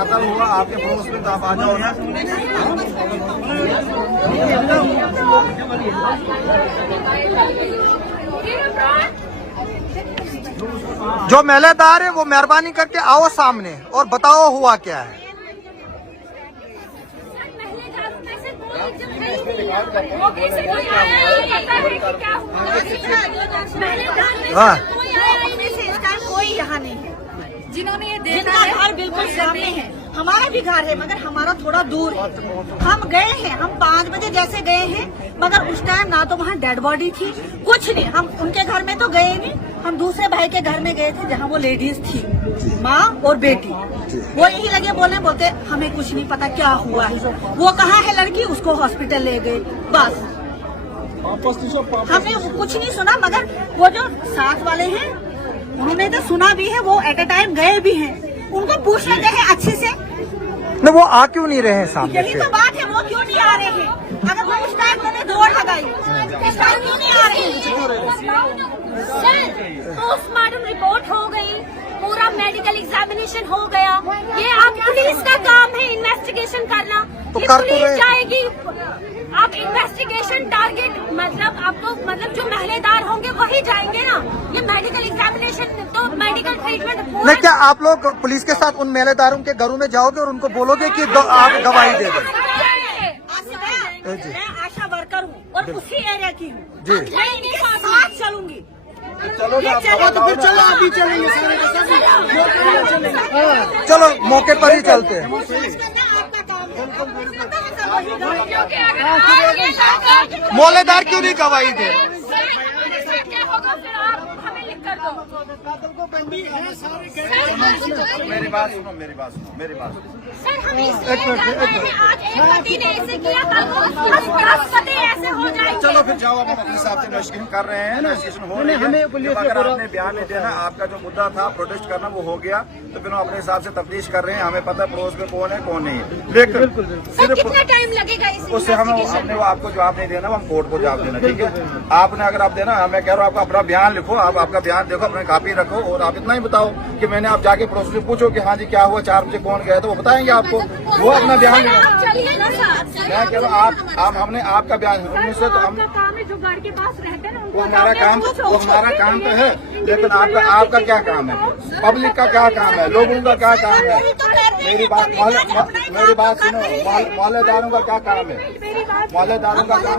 कत्ल हुआ आपके पड़ोस में, तो आप आ जाओ ना। जो मेलेदार है वो मेहरबानी करके आओ सामने और बताओ हुआ क्या है। हाँ, कोई यहाँ नहीं है जिन्होंने ये देखा है। घर बिल्कुल सामने है, हमारा भी घर है मगर हमारा थोड़ा दूर है। हम गए हैं, हम 5 बजे जैसे गए हैं, मगर उस टाइम ना तो वहाँ डेड बॉडी थी, कुछ नहीं। हम उनके घर में तो गए नहीं, हम दूसरे भाई के घर में गए थे जहाँ वो लेडीज थी, माँ और बेटी। वो यही लगे बोलते हमें कुछ नहीं पता क्या हुआ है, वो कहाँ है लड़की, उसको हॉस्पिटल ले गए, बस हमने कुछ नहीं सुना। मगर वो जो साथ वाले हैं उन्होंने तो सुना भी है, वो एट ए टाइम गए भी हैं, उनको पूछने गए हैं अच्छे से। न वो आ क्यों नहीं रहे हैं सामने यही से? तो बात है, वो क्यों नहीं आ रहे हैं? अगर वो उस टाइम उन्होंने दौड़ लगाई, इस टाइम क्यों नहीं आ रहे हैं? पोस्टमार्टम रिपोर्ट हो गई, पूरा मेडिकल एग्जामिनेशन हो गया, ये आप पुलिस का काम है इन्वेस्टिगेशन करना। तो ये कर तो पुलिस रहे। जाएगी, आप इन्वेस्टिगेशन टारगेट मतलब जो महलेदार होंगे वही जाएंगे ना। ये मेडिकल एग्जामिनेशन तो मेडिकल ट्रीटमेंट नहीं, क्या आप लोग पुलिस के साथ उन मेलेदारों के घरों में जाओगे और उनको बोलोगे कि आप गवाही दे दो? मैं आशा वर्कर हूँ और उसी एरिया की हूँ जी। मैं इनके साथ चलूंगी। चलो ना, तो फिर चलो अभी चलेंगे सारे चलो मौके पर ही चलते हैं। मोलेदार क्यों नहीं गवाही दे? मेरी बात सुनो, मेरी बात सुनो, मेरी बात सुनो। सर हम आज एक पति ने ऐसे किया, कल को 10 पति ऐसे हो जाएंगे। चलो फिर जाओ, हम अपने हिसाब से इन्वेस्टिगेशन कर रहे हैं, इन्वेस्टिगेशन हो रही है। अगर आपने बयान नहीं देना, आपका जो मुद्दा था प्रोटेस्ट करना वो हो गया, तो फिर हम अपने हिसाब से तफ्तीश कर रहे हैं। हमें पता है पड़ोस में कौन है कौन नहीं है, लेकिन सर कितना टाइम लगेगा इस उससे हम अपने वो आपको जवाब नहीं देना, हम कोर्ट को जवाब देना, ठीक है। आपने अगर आप देना, मैं कह रहा हूँ आपका अपना बयान लिखो, आप आपका बयान देखो, अपने कापी रखो और आप इतना ही बताओ कि मैंने आप जाके पड़ोस से पूछो कि हाँ जी क्या हुआ, 4 बजे कौन गया, तो वो बताएंगे आपको। वो अपना बयान मैं कह रहा हूँ आप हमने आपका बयान उनसे तो हम काम है जो घर के पास रहते हैं वो हमारा काम तो है, लेकिन आपका क्या काम है, पब्लिक का क्या काम है, लोगों का क्या काम है। मेरी बात सुनो, मोहल्लेदारों का क्या काम है, मोहल्लेदारों का काम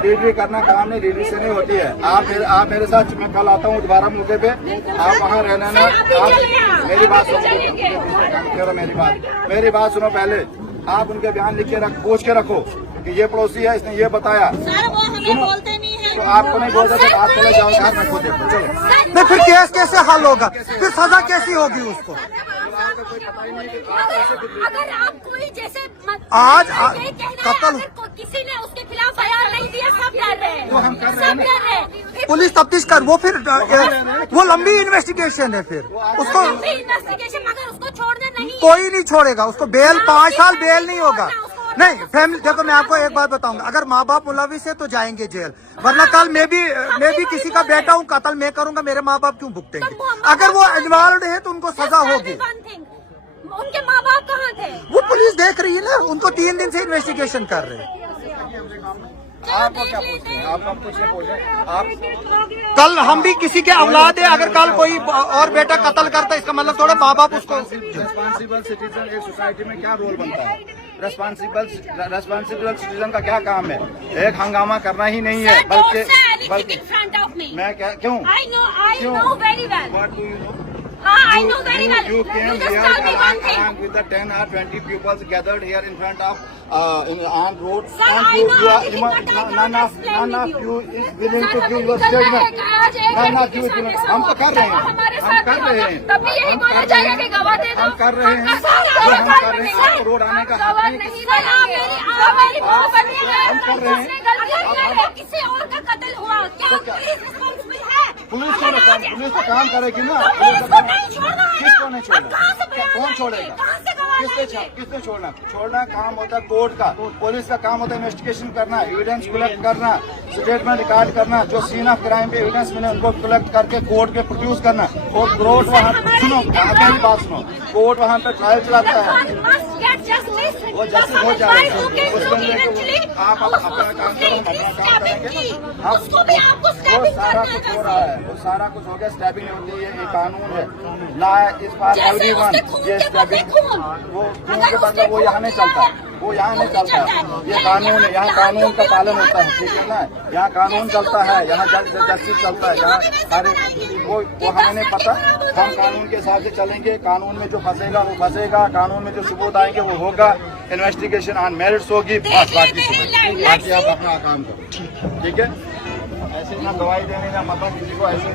ड्यूटी करना काम नहीं, ड्यूटी से नहीं होती है। आप मेरे साथ मैं कल आता हूँ दोबारा मौके पे, आप वहाँ रहना ना। आप मेरी बात सुनो, मेरी बात सुनो, पहले आप उनके बयान लिख के पूछ के रखो कि ये पड़ोसी है, इसने ये बताया। सर वो हमें बोलते नहीं है, तो आपको नहीं बोलते तो आप चले जाओ, साथ में खुद चलो। नहीं, फिर केस कैसे हल होगा, फिर सजा कैसी होगी उसको? अगर आप कोई जैसे आज कत्ल किसी ने उसके खिलाफ बयान नहीं दिया, सब डर रहे हैं, सब डर रहे हैं। पुलिस तफ्तीश कर, वो फिर वो लंबी इन्वेस्टिगेशन है, फिर उसको इन्वेस्टिगेशन, मगर उसको छोड़ना नहीं, कोई नहीं छोड़ेगा उसको। बेल 5 साल बेल नहीं होगा। नहीं फैमिली देखो, मैं आपको एक बात बताऊंगा, अगर माँ बाप मुलविस है तो जाएंगे जेल, वरना कल मैं भी किसी का बेटा हूँ, कत्ल मैं करूंगा, मेरे माँ बाप क्यों भुगतेंगे? अगर वो इन्वॉल्व है तो उनको सजा होगी। उनके माँ बाप कहाँ थे? वो पुलिस देख रही है ना, उनको 3 दिन से इन्वेस्टिगेशन कर रहे हैं। आपको क्या पूछते हैं, आप हम कुछ नहीं पूछ रहे आप। कल हम भी किसी के औलाद है, अगर कल कोई और बेटा कत्ल करता है, इसका मतलब थोड़ा माँ बाप उसको। रेस्पॉन्सिबल सिटीजन एक सोसाइटी में क्या रोल बनता है? रेस्पॉन्सिबल सिटीजन का क्या काम है? एक हंगामा करना ही नहीं है, बल्कि मैं क्या क्यों I know very well. You came You just here tell me one thing. along with the 10 or 20 pupils gathered here in front of in on road. Sir, and I you, know you are, everything, but I none can't of explain with you. is willing Sir, to हमें give your निकलना है, statement. आज एक None of लड़की you के will. साथ हम तो कर रहे हैं, हमारे हम साथ कर रहे हैं, तभी यही हम बोला कर जाएगा रहे कि गवाह दे दो। हम कर रहे हैं, जो हम कर रहे हैं, रोड आने का हक गवाह नहीं। नहीं देंगे। आप मेरी बात सुनिए, हम कर रहे हैं। अगर किसी और का कत्ल हुआ, क्या पुलिस रिस्पॉन्सिबल है? पुलिस तो काम करेगी ना। तो पुलिस को नहीं छोड़ना है ना। किसको नहीं छोड़ना? अब कहाँ से बयान कौन लाएंगे? छोड़ेगा? कहाँ से गवाह किसने छोड़ना? छोड़ना काम होता है कोर्ट का, पुलिस का काम होता है इन्वेस्टिगेशन करना, एविडेंस कलेक्ट करना, स्टेटमेंट रिकॉर्ड करना, जो सीन ऑफ क्राइम पे एविडेंस मिले उनको कलेक्ट करके कोर्ट के प्रोड्यूस करना। और कोर्ट वहाँ सुनो, मेरी बात सुनो, कोर्ट वहाँ पे ट्रायल चलाता है, वो जस्टिस हो जाएगा। उस बंदे को आप अपना काम करो, अपना काम करेंगे। वो सारा कुछ हो रहा है, वो सारा कुछ हो गया, स्टैबिंग होती है, ये कानून है, ला इस बार एवरीवन ये स्टैबिंग, वो खून के बदले वो यहाँ नहीं चलता, वो यहाँ नहीं चलता। ये कानून है, यहाँ कानून का पालन होता है, ठीक है ना? यहाँ कानून चलता है, यहाँ जस्टिस चलता है, यहाँ सारे वो हमें नहीं पता। हम कानून के हिसाब से चलेंगे, कानून में जो फंसेगा वो फंसेगा, कानून में जो सबूत आएंगे वो होगा, इन्वेस्टिगेशन ऑन मेरिट्स होगी, बस बाकी आप अपना काम करो, ठीक है? ऐसे ना दवाई देने का मतलब किसी को ऐसे